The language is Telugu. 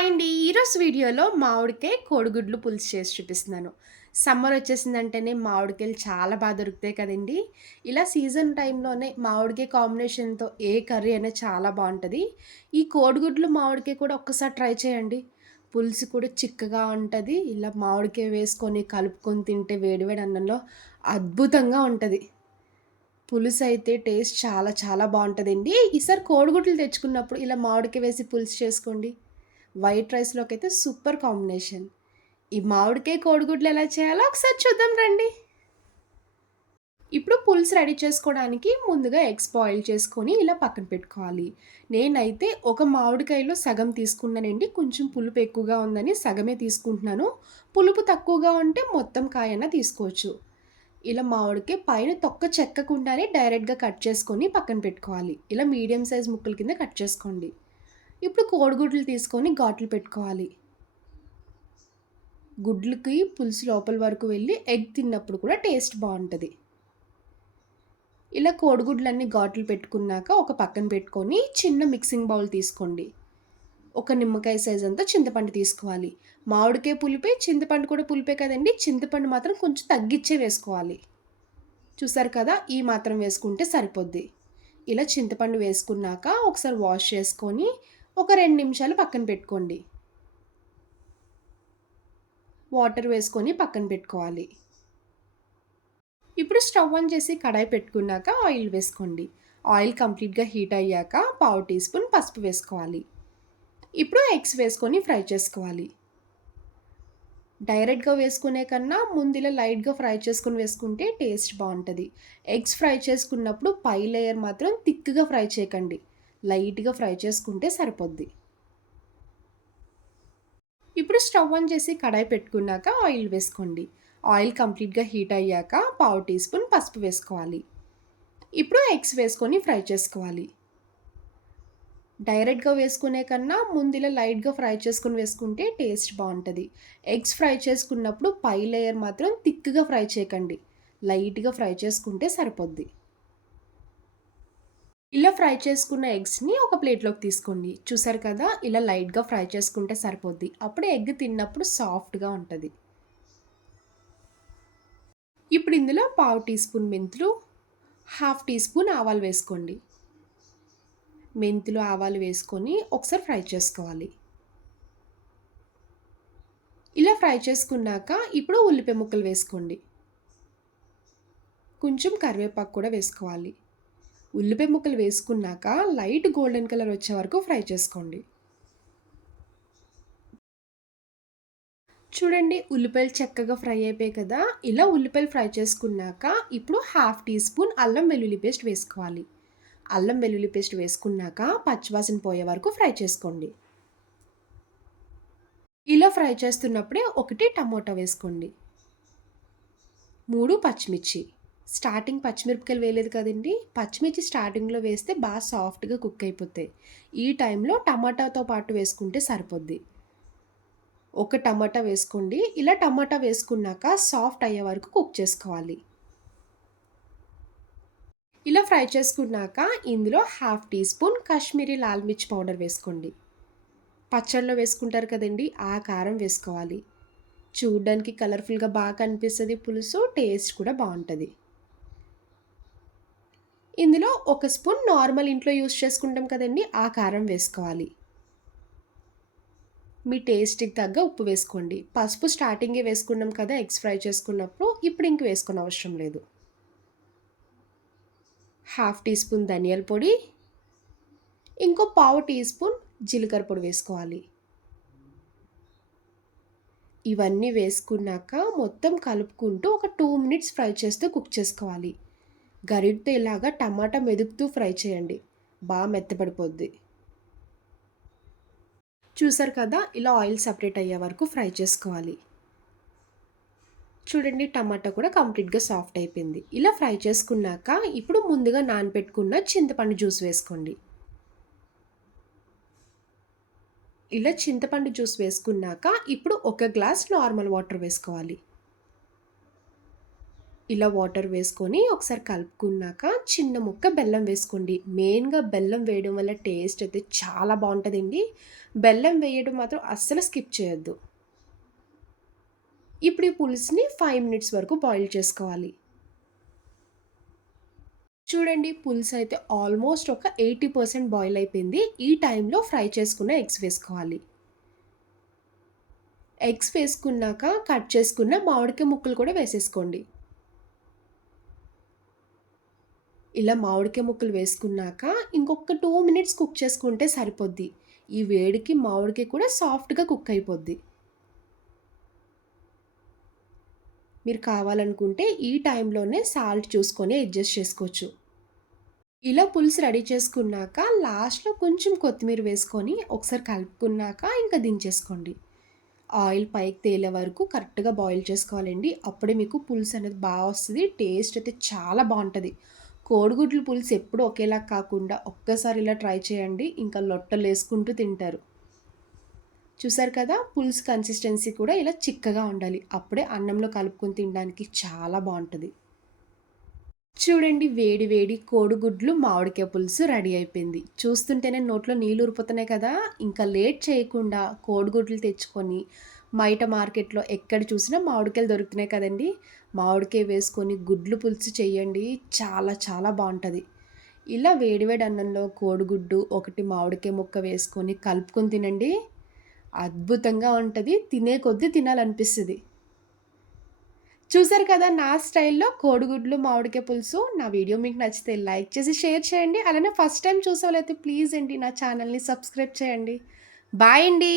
హాయ్ అండి ఈరోజు వీడియోలో మామిడికాయ కోడిగుడ్లు పులుసు చేసి చూపిస్తున్నాను. సమ్మర్ వచ్చేసిందంటేనే మామిడికాయలు చాలా బాగా దొరుకుతాయి కదండి. ఇలా సీజన్ టైంలోనే మామిడికాయ కాంబినేషన్తో ఏ కర్రీ అయినా చాలా బాగుంటుంది. ఈ కోడిగుడ్లు మామిడికాయ కూడా ఒక్కసారి ట్రై చేయండి. పులుసు కూడా చిక్కగా ఉంటుంది. ఇలా మామిడికాయ వేసుకొని కలుపుకొని తింటే వేడివేడి అన్నంలో అద్భుతంగా ఉంటుంది. పులుసు అయితే టేస్ట్ చాలా చాలా బాగుంటుందండి. ఈసారి కోడిగుడ్లు తెచ్చుకున్నప్పుడు ఇలా మామిడికాయ వేసి పులుసు చేసుకోండి. వైట్ రైస్లోకి అయితే సూపర్ కాంబినేషన్. ఈ మామిడికాయ కోడిగుడ్లు ఎలా చేయాలో ఒకసారి చూద్దాం రండి. ఇప్పుడు పులుసు రెడీ చేసుకోవడానికి ముందుగా ఎగ్స్ బాయిల్ చేసుకొని ఇలా పక్కన పెట్టుకోవాలి. నేనైతే ఒక మామిడికాయలో సగం తీసుకున్నానండి. కొంచెం పులుపు ఎక్కువగా ఉందని సగమే తీసుకుంటున్నాను. పులుపు తక్కువగా ఉంటే మొత్తం కాయన తీసుకోవచ్చు. ఇలా మామిడికాయ పైన తొక్క చెక్కకుండానే డైరెక్ట్గా కట్ చేసుకొని పక్కన పెట్టుకోవాలి. ఇలా మీడియం సైజ్ ముక్కల కింద కట్ చేసుకోండి. ఇప్పుడు కోడిగుడ్లు తీసుకొని ఘాట్లు పెట్టుకోవాలి. గుడ్లకి పులుసు లోపల వరకు వెళ్ళి ఎగ్ తిన్నప్పుడు కూడా టేస్ట్ బాగుంటుంది. ఇలా కోడిగుడ్లన్నీ ఘాట్లు పెట్టుకున్నాక ఒక పక్కన పెట్టుకొని చిన్న మిక్సింగ్ బౌల్ తీసుకోండి. ఒక నిమ్మకాయ సైజ్ అంతా చింతపండు తీసుకోవాలి. మామిడికాయ పులిపే చింతపండు కూడా పులిపే కదండి. చింతపండు మాత్రం కొంచెం తగ్గించే వేసుకోవాలి. చూసారు కదా ఈ మాత్రం వేసుకుంటే సరిపోద్ది. ఇలా చింతపండు వేసుకున్నాక ఒకసారి వాష్ చేసుకొని ఒక రెండు నిమిషాలు పక్కన పెట్టుకోండి. వాటర్ వేసుకొని పక్కన పెట్టుకోవాలి. ఇప్పుడు స్టవ్ ఆన్ చేసి కడాయి పెట్టుకున్నాక ఆయిల్ వేసుకోండి. ఆయిల్ కంప్లీట్గా హీట్ అయ్యాక పావు టీ స్పూన్ పసుపు వేసుకోవాలి. ఇప్పుడు ఎగ్స్ వేసుకొని ఫ్రై చేసుకోవాలి. డైరెక్ట్గా వేసుకునే కన్నా ముందులా లైట్గా ఫ్రై చేసుకుని వేసుకుంటే టేస్ట్ బాగుంటుంది. ఎగ్స్ ఫ్రై చేసుకున్నప్పుడు పై లేయర్ మాత్రం థిక్గా ఫ్రై చేయకండి. లైట్గా ఫ్రై చేసుకుంటే సరిపోద్ది. ఇప్పుడు స్టవ్ ఆన్ చేసి కడాయి పెట్టుకున్నాక ఆయిల్ వేసుకోండి. ఆయిల్ కంప్లీట్గా హీట్ అయ్యాక పావు టీ స్పూన్ పసుపు వేసుకోవాలి. ఇప్పుడు ఎగ్స్ వేసుకొని ఫ్రై చేసుకోవాలి. డైరెక్ట్గా వేసుకునే కన్నా ముందులో లైట్గా ఫ్రై చేసుకుని వేసుకుంటే టేస్ట్ బాగుంటుంది. ఎగ్స్ ఫ్రై చేసుకున్నప్పుడు పై లేయర్ మాత్రం థిక్గా ఫ్రై చేయకండి. లైట్గా ఫ్రై చేసుకుంటే సరిపోద్ది. ఇలా ఫ్రై చేసుకున్న ఎగ్స్ని ఒక ప్లేట్లోకి తీసుకోండి. చూసారు కదా ఇలా లైట్గా ఫ్రై చేసుకుంటే సరిపోద్ది. అప్పుడే ఎగ్ తిన్నప్పుడు సాఫ్ట్గా ఉంటుంది. ఇప్పుడు ఇందులో పావు టీ స్పూన్ మెంతులు హాఫ్ టీ స్పూన్ ఆవాలు వేసుకోండి. మెంతులు ఆవాలు వేసుకొని ఒకసారి ఫ్రై చేసుకోవాలి. ఇలా ఫ్రై చేసుకున్నాక ఇప్పుడు ఉల్లిపాయ ముక్కలు వేసుకోండి. కొంచెం కరివేపాకు కూడా వేసుకోవాలి. ఉల్లిపాయ ముక్కలు వేసుకున్నాక లైట్ గోల్డెన్ కలర్ వచ్చే వరకు ఫ్రై చేసుకోండి. చూడండి ఉల్లిపాయలు చక్కగా ఫ్రై అయిపోయాయి కదా. ఇలా ఉల్లిపాయలు ఫ్రై చేసుకున్నాక ఇప్పుడు హాఫ్ టీ స్పూన్ అల్లం వెల్లుల్లి పేస్ట్ వేసుకోవాలి. అల్లం వెల్లుల్లి పేస్ట్ వేసుకున్నాక పచ్చివాసన పోయే వరకు ఫ్రై చేసుకోండి. ఇలా ఫ్రై చేస్తున్నప్పుడే ఒకటి టమోటా వేసుకోండి. మూడు పచ్చిమిర్చి. స్టార్టింగ్ పచ్చిమిరపకాయలు వేయలేదు కదండి. పచ్చిమిర్చి స్టార్టింగ్లో వేస్తే బాగా సాఫ్ట్గా కుక్ అయిపోతాయి. ఈ టైంలో టమాటాతో పాటు వేసుకుంటే సరిపోద్ది. ఒక టమాటా వేసుకోండి. ఇలా టమాటా వేసుకున్నాక సాఫ్ట్ అయ్యే వరకు కుక్ చేసుకోవాలి. ఇలా ఫ్రై చేసుకున్నాక ఇందులో హాఫ్ టీ స్పూన్ కాశ్మీరీ లాల్ మిర్చి పౌడర్ వేసుకోండి. పచ్చళ్ళలో వేసుకుంటారు కదండి ఆ కారం వేసుకోవాలి. చూడ్డానికి కలర్ఫుల్గా బాగా కనిపిస్తుంది పులుసు టేస్ట్ కూడా బాగుంటుంది. ఇందులో ఒక స్పూన్ నార్మల్ ఇంట్లో యూస్ చేసుకుంటాం కదండి ఆ కారం వేసుకోవాలి. మీ టేస్ట్కి తగ్గ ఉప్పు వేసుకోండి. పసుపు స్టార్టింగే వేసుకున్నాం కదా ఎగ్స్ ఫ్రై చేసుకున్నప్పుడు ఇప్పుడు ఇంక వేసుకునే అవసరం లేదు. హాఫ్ టీ స్పూన్ ధనియాల పొడి ఇంకో పావు టీ స్పూన్ జీలకర్ర పొడి వేసుకోవాలి. ఇవన్నీ వేసుకున్నాక మొత్తం కలుపుకుంటూ ఒక టూ మినిట్స్ ఫ్రై చేస్తూ కుక్ చేసుకోవాలి. గరిటతో ఇలాగా టమాటా మెదుపుతూ ఫ్రై చేయండి. బాగా మెత్తపడిపోద్ది చూసారు కదా ఇలా ఆయిల్ సపరేట్ అయ్యే వరకు ఫ్రై చేసుకోవాలి. చూడండి టమాటా కూడా కంప్లీట్గా సాఫ్ట్ అయిపోయింది. ఇలా ఫ్రై చేసుకున్నాక ఇప్పుడు ముందుగా నానబెట్టుకున్న చింతపండు జ్యూస్ వేసుకోండి. ఇలా చింతపండు జ్యూస్ వేసుకున్నాక ఇప్పుడు ఒక గ్లాస్ నార్మల్ వాటర్ వేసుకోవాలి. ఇలా వాటర్ వేసుకొని ఒకసారి కలుపుకున్నాక చిన్న ముక్క బెల్లం వేసుకోండి. మెయిన్గా బెల్లం వేయడం వల్ల టేస్ట్ అయితే చాలా బాగుంటుందండి. బెల్లం వేయడం మాత్రం అస్సలు స్కిప్ చేయొద్దు. ఇప్పుడు ఈ పులుసుని ఫైవ్ మినిట్స్ వరకు బాయిల్ చేసుకోవాలి. చూడండి పులుసు అయితే ఆల్మోస్ట్ ఒక ఎయిటీ పర్సెంట్ బాయిల్ అయిపోయింది. ఈ టైంలో ఫ్రై చేసుకున్న ఎగ్స్ వేసుకోవాలి. ఎగ్స్ వేసుకున్నాక కట్ చేసుకున్న మామిడికాయ ముక్కలు కూడా వేసేసుకోండి. ఇలా మామిడికాయ ముక్కలు వేసుకున్నాక ఇంకొక టూ మినిట్స్ కుక్ చేసుకుంటే సరిపోద్ది. ఈ వేడికి మామిడికాయ కూడా సాఫ్ట్గా కుక్ అయిపోద్ది. మీరు కావాలనుకుంటే ఈ టైంలోనే సాల్ట్ చూసుకొని అడ్జస్ట్ చేసుకోవచ్చు. ఇలా పులుసు రెడీ చేసుకున్నాక లాస్ట్లో కొంచెం కొత్తిమీర వేసుకొని ఒకసారి కలుపుకున్నాక ఇంకా దించేసుకోండి. ఆయిల్ పైకి తేలే వరకు కరెక్ట్గా బాయిల్ చేసుకోవాలండి. అప్పుడే మీకు పులుసు అనేది బాగా వస్తుంది. టేస్ట్ అయితే చాలా బాగుంటుంది. కోడిగుడ్లు పులుసు ఎప్పుడు ఒకేలా కాకుండా ఒక్కసారి ఇలా ట్రై చేయండి. ఇంకా లొట్టలు వేసుకుంటూ తింటారు. చూసారు కదా? పులుసు కన్సిస్టెన్సీ కూడా ఇలా చిక్కగా ఉండాలి. అప్పుడే అన్నంలో కలుపుకొని తినడానికి చాలా బాగుంటుంది. చూడండి వేడి వేడి కోడిగుడ్లు మామిడికాయ పులుసు రెడీ అయిపోయింది. చూస్తుంటేనే నోట్లో నీళ్ళు ఉరిపోతున్నాయి కదా? ఇంకా లేట్ చేయకుండా కోడిగుడ్లు తెచ్చుకొని బయట మార్కెట్లో ఎక్కడ చూసినా మామిడికాయలు దొరుకుతున్నాయి కదండి. మామిడికాయ వేసుకొని గుడ్లు పులుసు చేయండి. చాలా చాలా బాగుంటుంది. ఇలా వేడివేడి అన్నంలో కోడిగుడ్డు ఒకటి మామిడికాయ ముక్క వేసుకొని కలుపుకొని తినండి. అద్భుతంగా ఉంటుంది. తినే కొద్దీ తినాలనిపిస్తుంది. చూసారు కదా నా స్టైల్లో కోడిగుడ్లు మామిడికాయ పులుసు. నా వీడియో మీకు నచ్చితే లైక్ చేసి షేర్ చేయండి. అలానే ఫస్ట్ టైం చూసేవాళ్ళైతే ప్లీజ్ అండి నా ఛానల్ని సబ్స్క్రైబ్ చేయండి. బాయ్ అండి.